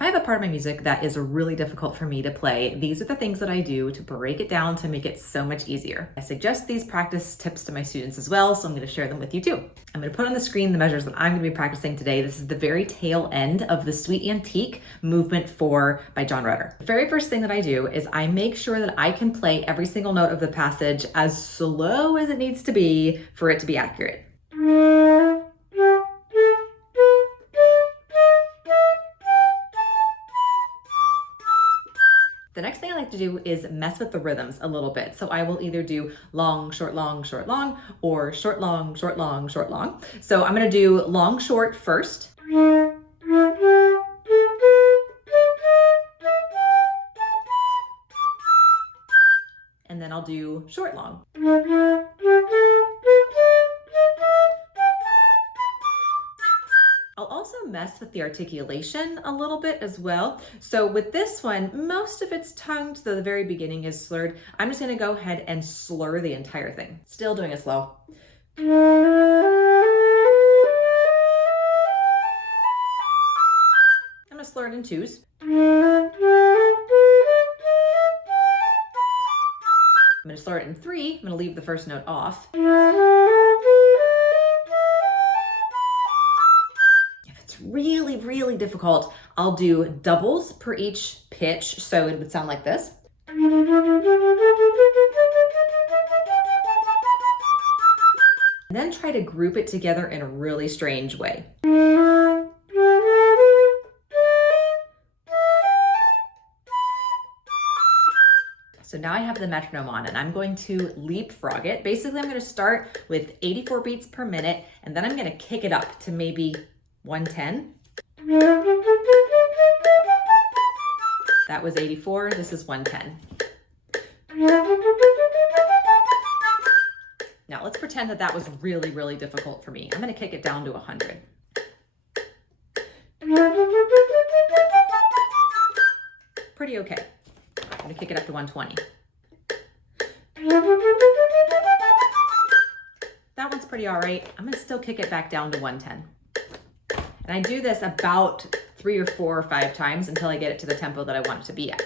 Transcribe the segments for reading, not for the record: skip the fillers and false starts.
if I have a part of my music that is really difficult for me to play, these are the things that I do to break it down to make it so much easier. I suggest these practice tips to my students as well, so I'm going to share them with you too. I'm going to put on the screen the measures that I'm going to be practicing today. This is the very tail end of the Sweet Antique Movement 4 by John Rutter. The very first thing that I do is I make sure that I can play every single note of the passage as slow as it needs to be for it to be accurate. The next thing I like to do is mess with the rhythms a little bit. So I will either do long, short, long, short, long, or short, long, short, long, short, long. So I'm gonna do long, short first. And then I'll do short, long. I'll also mess with the articulation a little bit as well. So with this one, most of it's tongued, though the very beginning is slurred. I'm just gonna go ahead and slur the entire thing. Still doing it slow. I'm gonna slur it in twos. I'm gonna slur it in three. I'm gonna leave the first note off. Really, really difficult, I'll do doubles per each pitch, so it would sound like this. And then try to group it together in a really strange way. So now I have the metronome on and I'm going to leapfrog it. Basically, I'm going to start with 84 beats per minute, and then I'm going to kick it up to maybe 110. That was 84, this is 110. Now let's pretend that that was really, really difficult for me. I'm gonna kick it down to 100. Pretty okay. I'm gonna kick it up to 120. That one's pretty all right. I'm gonna still kick it back down to 110. And I do this about 3 or 4 or 5 times until I get it to the tempo that I want it to be at.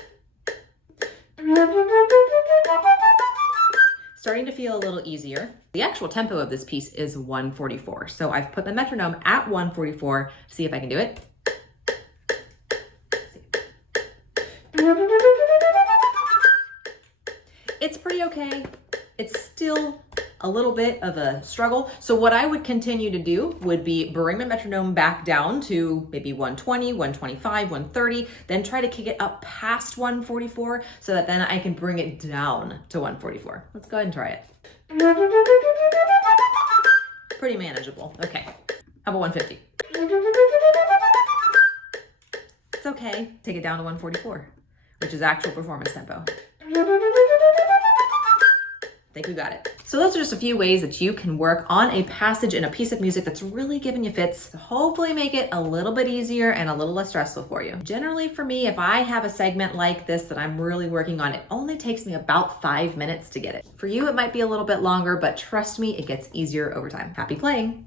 Starting to feel a little easier. The actual tempo of this piece is 144. So I've put the metronome at 144. See if I can do it. It's pretty okay. It's still a little bit of a struggle. So what I would continue to do would be bring my metronome back down to maybe 120, 125, 130, then try to kick it up past 144 so that then I can bring it down to 144. Let's go ahead and try it. Pretty manageable. Okay, how about 150? It's okay. Take it down to 144, which is actual performance tempo. I think we got it. So those are just a few ways that you can work on a passage in a piece of music that's really giving you fits to hopefully make it a little bit easier and a little less stressful for you. Generally for me, if I have a segment like this that I'm really working on, it only takes me about 5 minutes to get it. For you, it might be a little bit longer, but trust me, it gets easier over time. Happy playing.